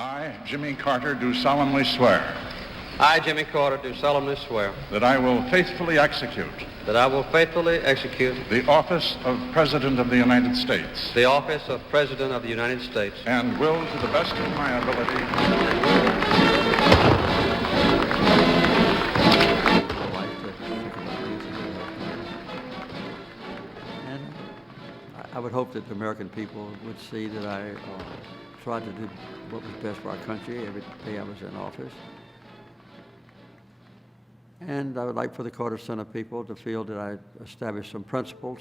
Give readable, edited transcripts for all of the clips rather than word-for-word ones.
I, Jimmy Carter, do solemnly swear I, Jimmy Carter, do solemnly swear that I will faithfully execute that I will faithfully execute the office of President of the United States the office of President of the United States and will, to the best of my ability, and I would hope that the American people would see that I tried to do what was best for our country every day I was in office. And I would like for the Carter Center people to feel that I established some principles,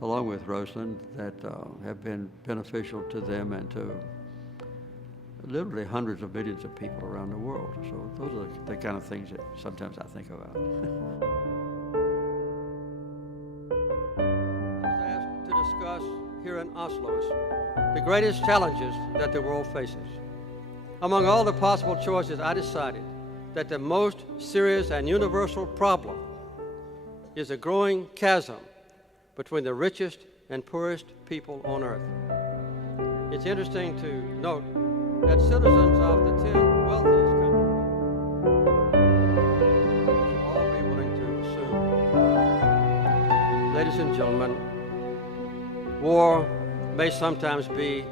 along with Rosalynn, that have been beneficial to them and to literally hundreds of millions of people around the world. So those are the kind of things that sometimes I think about. I was asked to discuss here in Oslo the greatest challenges that the world faces. Among all the possible choices, I decided that the most serious and universal problem is a growing chasm between the richest and poorest people on earth. It's interesting to note that citizens of the 10 wealthiest countries should all be willing to assume. Ladies and gentlemen, war may sometimes be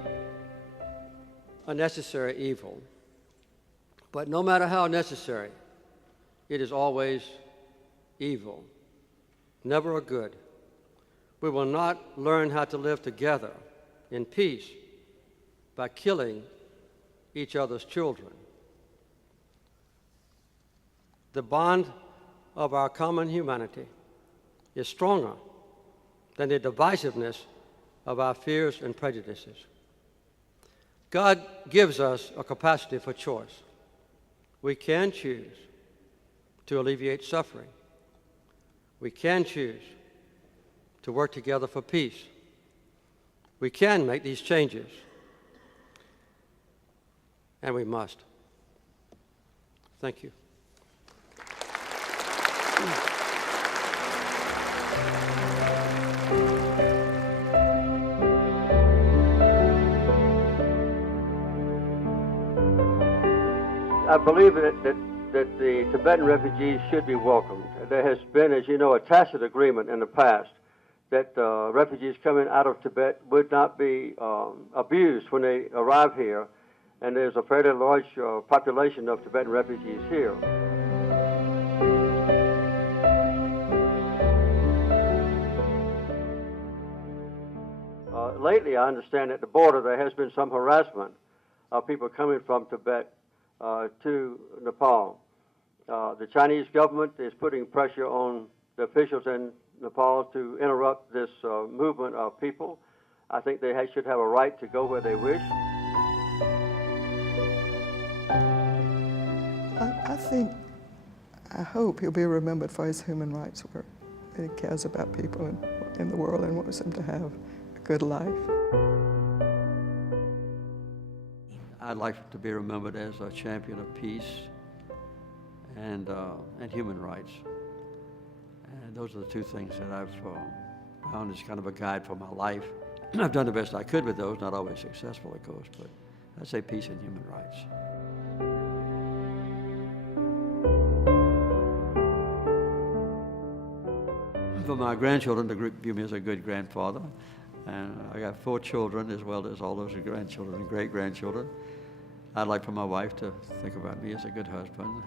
a necessary evil, but no matter how necessary, it is always evil, never a good. We will not learn how to live together in peace by killing each other's children. The bond of our common humanity is stronger than the divisiveness of our fears and prejudices. God gives us a capacity for choice. We can choose to alleviate suffering. We can choose to work together for peace. We can make these changes, and we must. Thank you. I believe that the Tibetan refugees should be welcomed. There has been, as you know, a tacit agreement in the past that refugees coming out of Tibet would not be abused when they arrive here, and there's a fairly large population of Tibetan refugees here. Lately, I understand at the border there has been some harassment of people coming from Tibet to Nepal. The Chinese government is putting pressure on the officials in Nepal to interrupt this movement of people. I think they should have a right to go where they wish. I hope he'll be remembered for his human rights work. He cares about people in the world and wants them to have a good life. I'd like to be remembered as a champion of peace and human rights. And those are the two things that I've found as kind of a guide for my life. I've done the best I could with those, not always successful, of course, but I'd say peace and human rights. For my grandchildren, the group view me as a good grandfather. And I got 4 children as well as all those grandchildren and great-grandchildren. I'd like for my wife to think about me as a good husband.